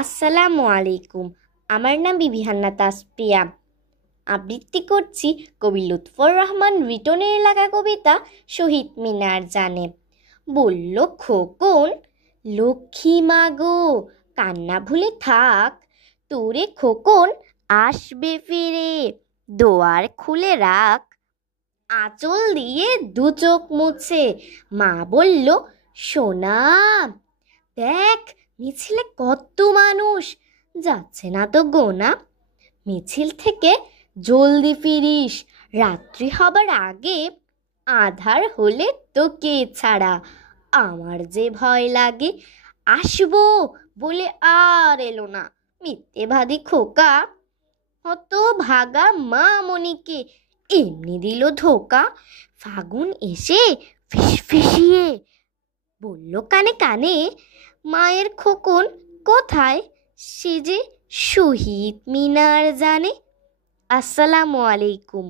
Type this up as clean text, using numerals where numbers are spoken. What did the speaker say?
আসসালামু আলাইকুম। আমার নাম বিবিহান্না তাসপ্রিয়া। আবৃত্তি করছি কবি লুৎফর রহমান রিটনের লেখা কবিতা শহীদ মিনার জানে। বলল খোকন, লক্ষ্মী মাগো কান্না ভুলে থাক, তোরে খোকন আসবে ফিরে, দোয়ার খুলে রাখ। আঁচল দিয়ে দু চোখ মুছে মা বলল, সোনা দেখ মিছিলে কত মানুষ, যাচ্ছে না তো গোনা। মিছিল থেকে জলদি ফিরিস, রাত্রি হবার আগে, আধার হলে তোকে ছাড়া আমার যে ভয় লাগে। আসবো বলে আর এলো না, মিথ্যে ভাদি খোকা, হত ভাগা মা মনিকে এমনি দিল ধোকা। ফাগুন এসে ফিসফিসিয়ে বলল কানে কানে, মায়ের খোকন কোথায়, সে যে শহীদ মিনার জানে। আসসালামু আলাইকুম।